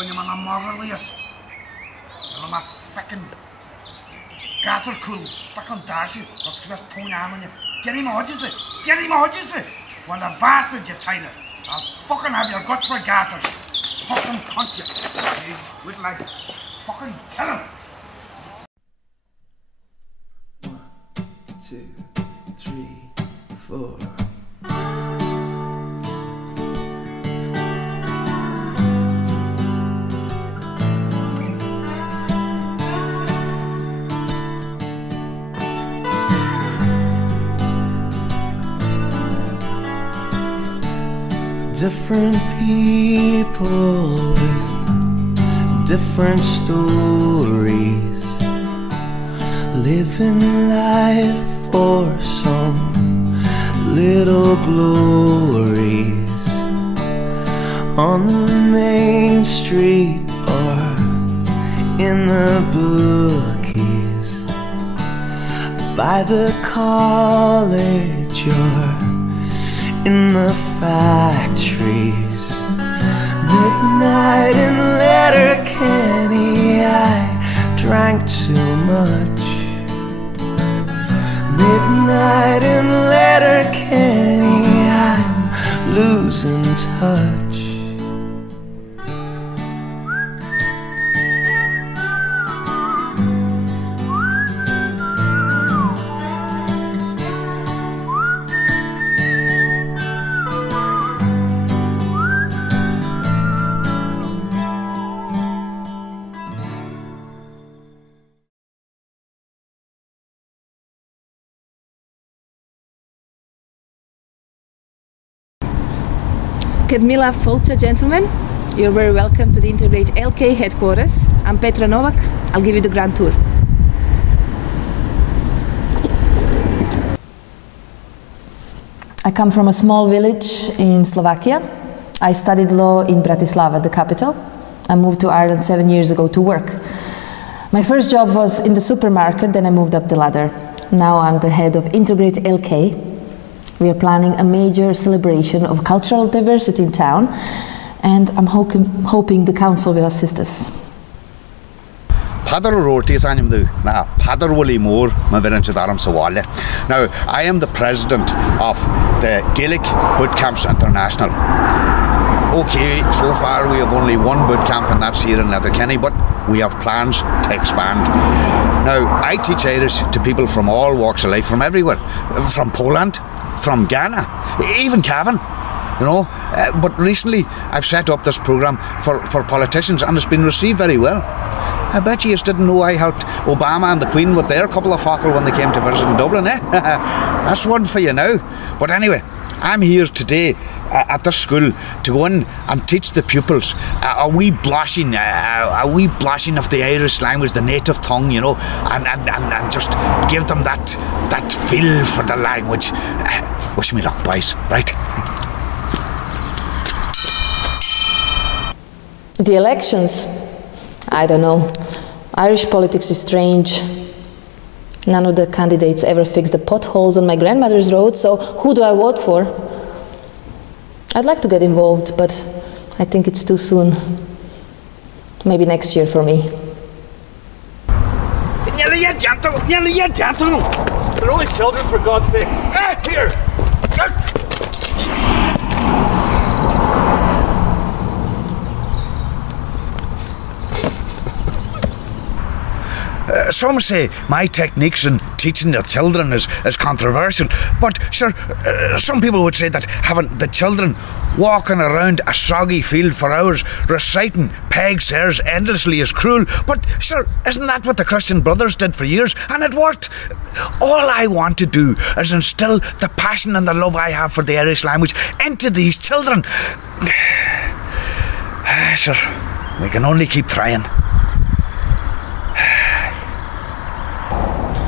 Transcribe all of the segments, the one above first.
when you're on a model race. I'm a fucking gasser cool, fucking Darcy, or Swiss pony arm on you. Get him out, you see? Get him out, you see? Well, the bastard, you Tyler. I'll fucking have your guts for garters. Fucking cunt, you. Wait till I fucking kill him. 1, 2, 3, 4. Different people with different stories, living life for some little glories on the main street or in the bookies, by the college or in the factories. Midnight in Letterkenny, I drank too much. Midnight in Letterkenny, I'm losing touch. Kedmila Folcha, gentlemen, you're very welcome to the Integrate LK headquarters. I'm Petra Novak. I'll give you the grand tour. I come from a small village in Slovakia. I studied law in Bratislava, the capital. I moved to Ireland 7 years ago to work. My first job was in the supermarket, then I moved up the ladder. Now I'm the head of Integrate LK. We are planning a major celebration of cultural diversity in town, and I'm hoping the council will assist us. Now, I am the president of the Gaelic Boot Camps International. Okay, so far we have only one boot camp, and that's here in Letterkenny, but we have plans to expand. Now, I teach Irish to people from all walks of life, from everywhere, from Poland, from Ghana, even Cavan, you know. But recently I've set up this programme for politicians, and it's been received very well. I bet you didn't know I helped Obama and the Queen with their couple of focal when they came to visit in Dublin, eh? That's one for you now. But anyway, I'm here today at this school to go in and teach the pupils a wee blushing of the Irish language, the native tongue, you know, and just give them that feel for the language. Wish me luck, boys, right? The elections, I don't know. Irish politics is strange. None of the candidates ever fixed the potholes on my grandmother's road, so who do I vote for? I'd like to get involved, but I think it's too soon. Maybe next year for me. They're only children, for God's sakes. Here! Some say my techniques in teaching the children is controversial, but sure, some people would say that having the children walking around a soggy field for hours reciting Peg's airs endlessly is cruel. But sure, isn't that what the Christian Brothers did for years? And it worked. All I want to do is instill the passion and the love I have for the Irish language into these children. Sure, we can only keep trying.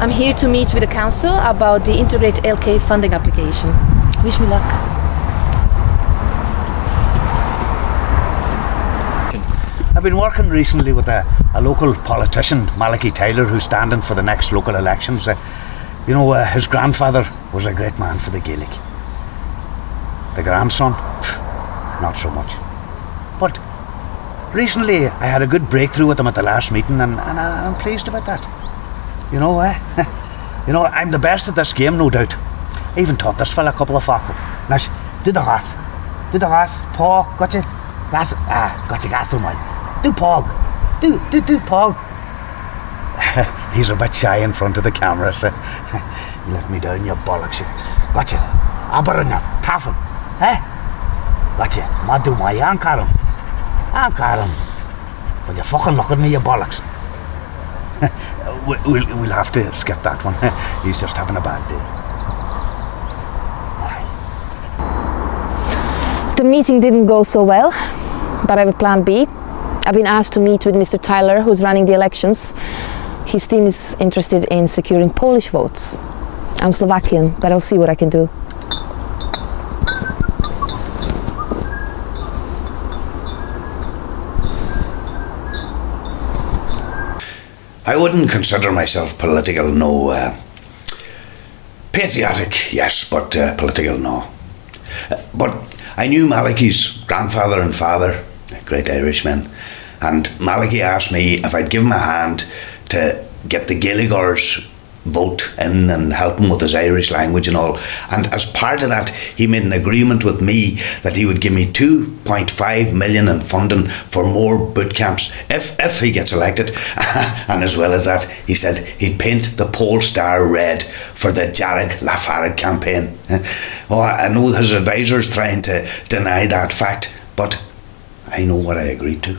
I'm here to meet with the council about the Integrate LK funding application. Wish me luck. I've been working recently with a local politician, Malachy Taylor, who's standing for the next local elections. You know, his grandfather was a great man for the Gaelic. The grandson, not so much. But recently I had a good breakthrough with them at the last meeting, and I'm pleased about that. You know, you know, I'm the best at this game, no doubt. I even taught this fella a couple of facts. Now, do the gas. Do the gas. Pog, gotcha. Gas. Gotcha gas on mine. Do pog. Do pog. He's a bit shy in front of the camera, so you let me down, you bollocks. Gotcha. Aberranya. Taffin. Gotcha. Madu my Ankaram. Ankaram. Well, you're fucking looking at me, you bollocks. We'll have to skip that one. He's just having a bad day. The meeting didn't go so well, but I have a plan B. I've been asked to meet with Mr. Tyler, who's running the elections. His team is interested in securing Polish votes. I'm Slovakian, but I'll see what I can do. I wouldn't consider myself political, no. Patriotic, yes, but political, no. But I knew Malachy's grandfather and father, great Irishmen, and Malachy asked me if I'd give him a hand to get the Gallagher's vote in and help him with his Irish language and all. And as part of that, he made an agreement with me that he would give me 2.5 million in funding for more boot camps if he gets elected. And as well as that, he said he'd paint the pole star red for the Jarek Lafargue campaign. Oh, I know his advisor's trying to deny that fact, but I know what I agreed to.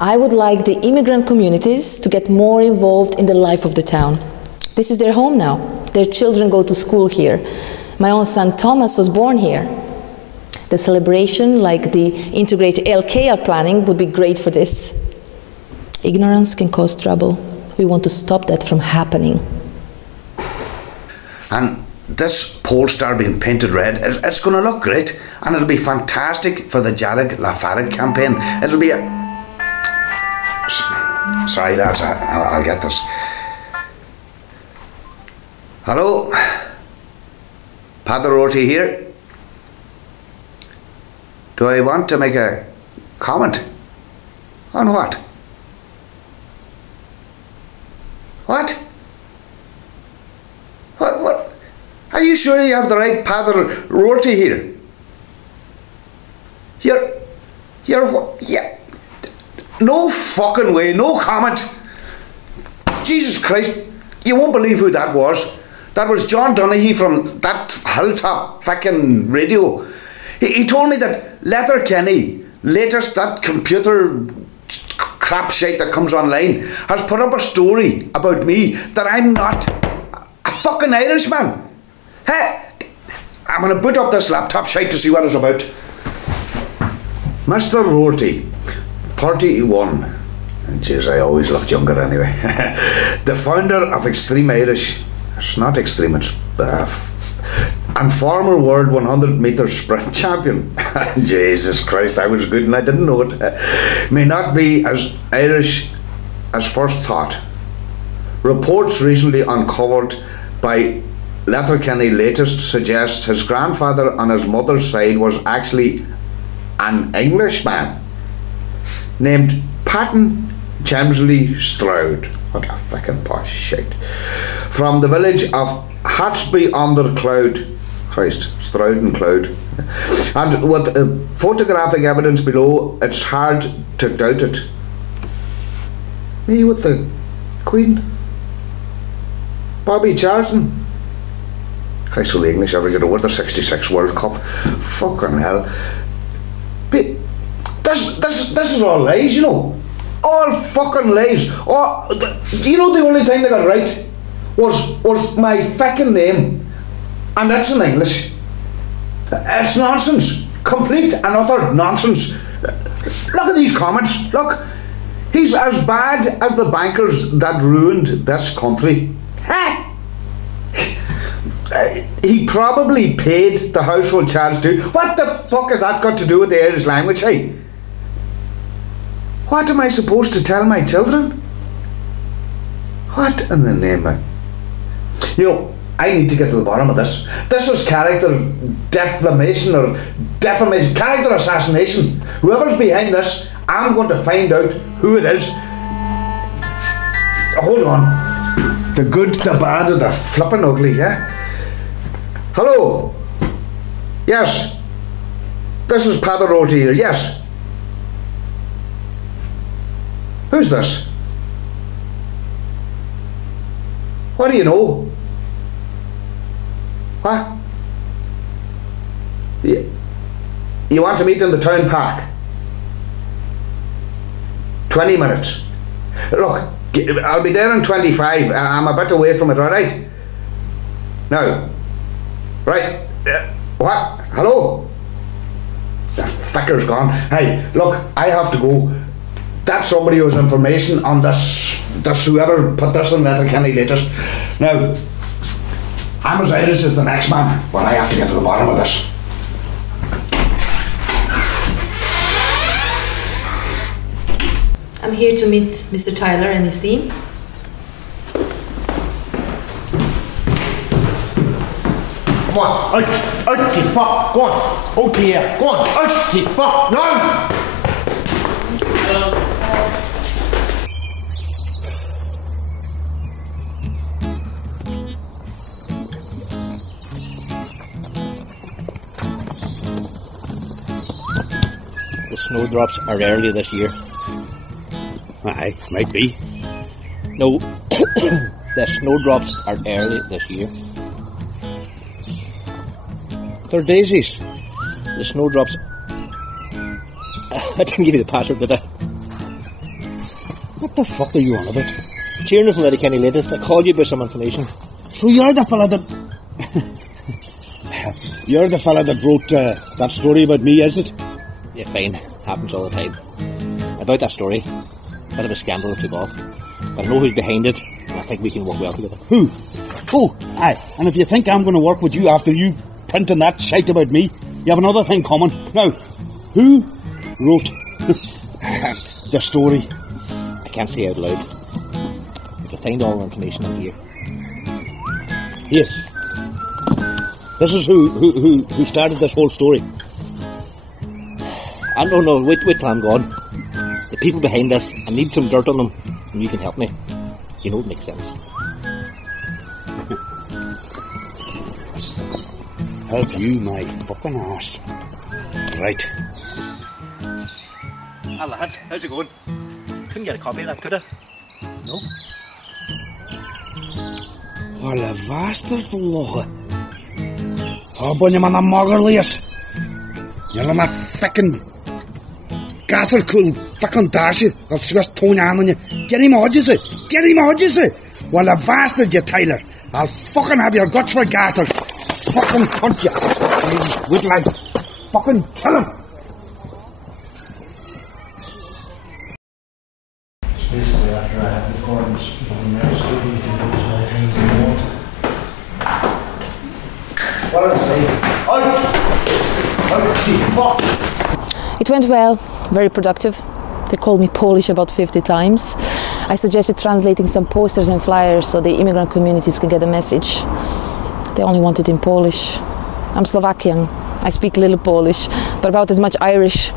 I would like the immigrant communities to get more involved in the life of the town. This is their home now. Their children go to school here. My own son Thomas was born here. The celebration, like the integrated LK are planning, would be great for this. Ignorance can cause trouble. We want to stop that from happening. And this pole star being painted red, it's going to look great, and it'll be fantastic for the Jarek Lafargue campaign. It'll be a... Sorry lads, I'll get this. Hello? Padre Rorty here. Do I want to make a comment? On what? What? What? Are you sure you have the right Padre Rorty here? You're what? Yeah. No fucking way, no comment. Jesus Christ, you won't believe who that was. That was John Donaghy from that Hilltop fucking radio. He told me that Letterkenny, latest that computer crap shite that comes online, has put up a story about me that I'm not a fucking Irishman. Hey, I'm gonna boot up this laptop shite to see what it's about. Mr. Rorty, 31. Jeez, I always looked younger anyway. The founder of Extreme Irish. It's not extreme, it's and former world 100 metre sprint champion. Jesus Christ, I was good and I didn't know it. May not be as Irish as first thought. Reports recently uncovered by Letterkenny latest suggest his grandfather on his mother's side was actually an Englishman named Patton Chemsley Stroud. What a fucking posh shit. From the village of Hatsby under Cloud. Christ, Stroud and Cloud. And with photographic evidence below, it's hard to doubt it. Me with the Queen. Bobby Charlton. Christ, will the English ever get over the 66 World Cup? Fucking hell. But this is all lies, you know. All fucking lies. Oh, you know the only thing they got right was my fucking name, and that's in English. It's nonsense. Complete and utter nonsense. Look at these comments. Look. He's as bad as the bankers that ruined this country. Ha! He probably paid the household charge too. What the fuck has that got to do with the Irish language, hey? What am I supposed to tell my children? What in the name of... You know, I need to get to the bottom of this. This is character defamation or defamation, character assassination. Whoever's behind this, I'm going to find out who it is. Hold on. The good, the bad, or the flippin' ugly, yeah? Hello? Yes. This is Pauric here, yes. Who's this? What do you know? What? You want to meet in the town park? 20 minutes. Look, I'll be there in 25. I'm a bit away from it, alright? Now. Right. What? Hello? The fucker's gone. Hey, look, I have to go. That's somebody who has information on this whoever put this in Letterkenny latest. Now, Amos Iris is the next man, but I have to get to the bottom of this. I'm here to meet Mr. Tyler and his team. Come on, out the fuck, go on, OTF, go on, out the fuck, now! The snowdrops are early this year. Aye, might be. No, the snowdrops are early this year. They're daisies. The snowdrops... I didn't give you the password, did I? What the fuck are you on about? Cheering us Letterkenny latest. I called you about some information. So you're the fella that... You're the fella that wrote that story about me, is it? Yeah, fine. Happens all the time. About that story, bit of a scandal to kick off. But I know who's behind it, and I think we can work well together. Who? Oh, aye. And if you think I'm going to work with you after you printing that shite about me, you have another thing coming. Now, who wrote the story? I can't say out loud. But you'll find all the information in here. Here. This is who started this whole story. No, wait till I'm gone. The people behind this, I need some dirt on them, and you can help me. You know it makes sense. Help you, my fucking ass. Right. Ah, lads, how's it going? Couldn't get a copy of that, could I? No? What a bastard, loge. Oh, ben je maar naar Magerlees. Jullie maar fucking gasselkoel fucking dasje. Dat is just toon aan je. Get him out, Get him out, What a bastard, you Tyler. I'll fucking have your guts for garters. Fucking hunt you. Whittle I fucking kill him. It's basically after I have the forms of the magistrate, you can do as many times as you want. What did I say? Out! Fuck! It went well, very productive. They called me Polish about 50 times. I suggested translating some posters and flyers so the immigrant communities can get a message. They only want it in Polish. I'm Slovakian. I speak a little Polish, but about as much Irish.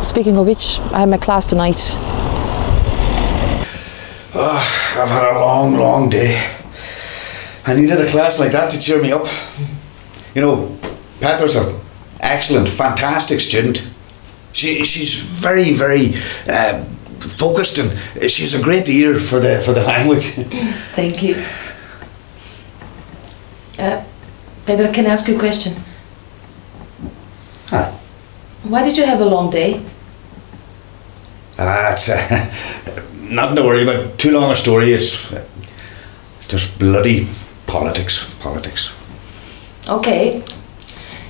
Speaking of which, I have my class tonight. Oh, I've had a long, long day. I needed a class like that to cheer me up. You know, Petra's an excellent, fantastic student. She's very, very focused, and she has a great ear for the language. Thank you. Petra, can I ask you a question? Huh? Why did you have a long day? It's nothing to worry about. Too long a story. It's just bloody politics. Okay.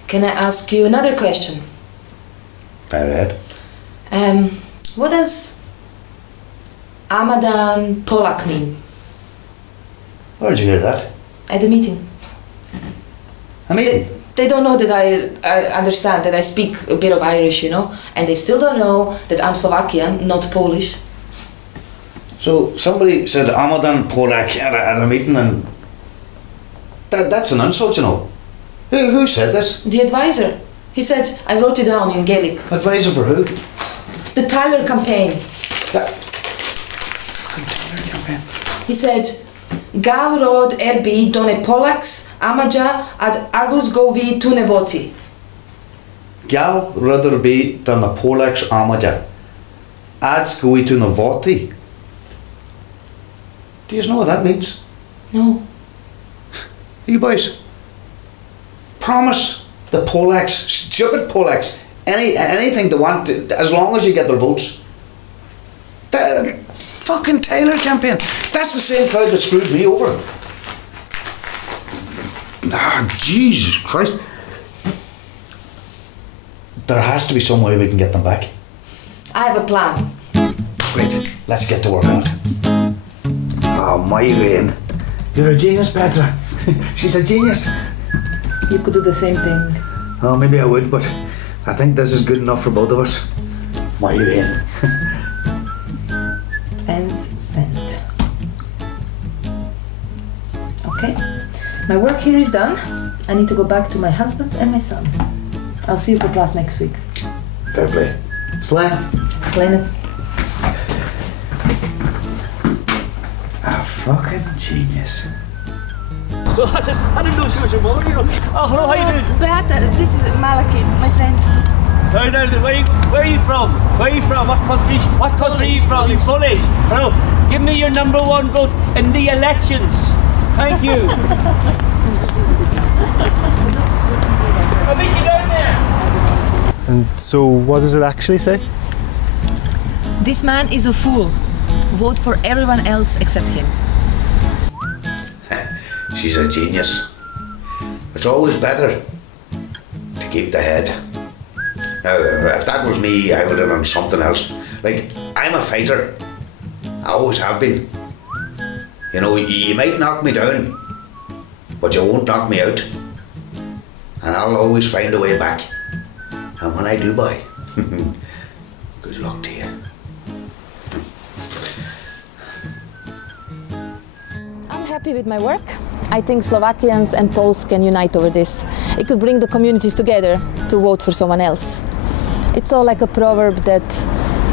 Can I ask you another question? Go ahead. What does Amadan Polak mean? Where'd you hear that? At the meeting. A meeting? They don't know that I understand, that I speak a bit of Irish, you know, and they still don't know that I'm Slovakian, not Polish. So somebody said Amadan Pauric at a meeting, and that's an insult, you know. Who said this? The advisor. He said, I wrote it down in Gaelic. Advisor for who? The Tyler campaign. That Tyler campaign. He said, Gal rod erbi done Pauric amaja ad agus govi tunevoti. Gal rudder be than the Pauric amaja. Ads go to Navoti. Do you know what that means? No. You boys, promise the Paurics, stupid Paurics, anything they want, as long as you get their votes. The fucking Taylor campaign. That's the same crowd that screwed me over. Ah, Jesus Christ. There has to be some way we can get them back. I have a plan. Great, let's get to work on it. Oh, Mirjana. You're a genius, Petra. She's a genius. You could do the same thing. Oh, maybe I would, but I think this is good enough for both of us. Mirjana. And send. Okay. My work here is done. I need to go back to my husband and my son. I'll see you for class next week. Fair play. Slam. Slane. A fucking genius. So I didn't know she was your mother, you know. Oh, hello, how you doing? Beata, this is Malaki, my friend. No, where are you from? Where are you from? What country are you from? You're Polish. Hello, give me your #1 vote in the elections. Thank you. I'll meet you down there. And so what does it actually say? This man is a fool. Vote for everyone else except him. She's a genius. It's always better to keep the head. Now, if that was me, I would have done something else. Like, I'm a fighter. I always have been. You know, you might knock me down, but you won't knock me out. And I'll always find a way back. And when I do, boy, good luck to you. I'm happy with my work. I think Slovakians and Poles can unite over this. It could bring the communities together to vote for someone else. It's all like a proverb that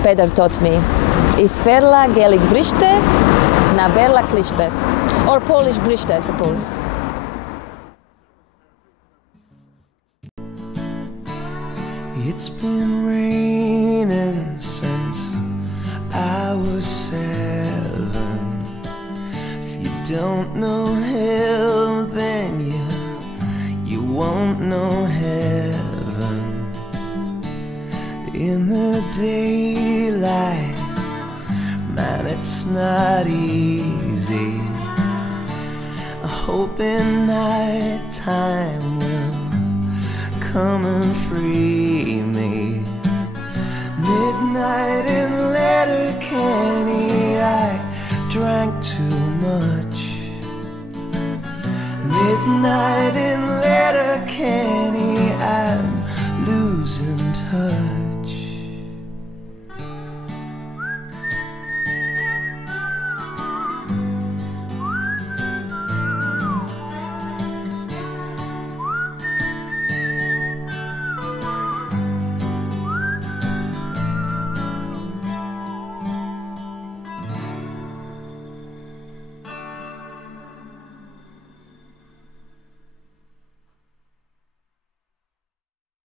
Peter taught me. Is verla Gaelic brište, na verla klište. Or Polish brište, I suppose. It's been raining since I was 7. If you don't know hell, then you won't know heaven. In the daylight, man, it's not easy. Hoping night time will come and free me. Midnight in Letterkenny, I drank too much. Midnight in Letterkenny, I'm losing touch.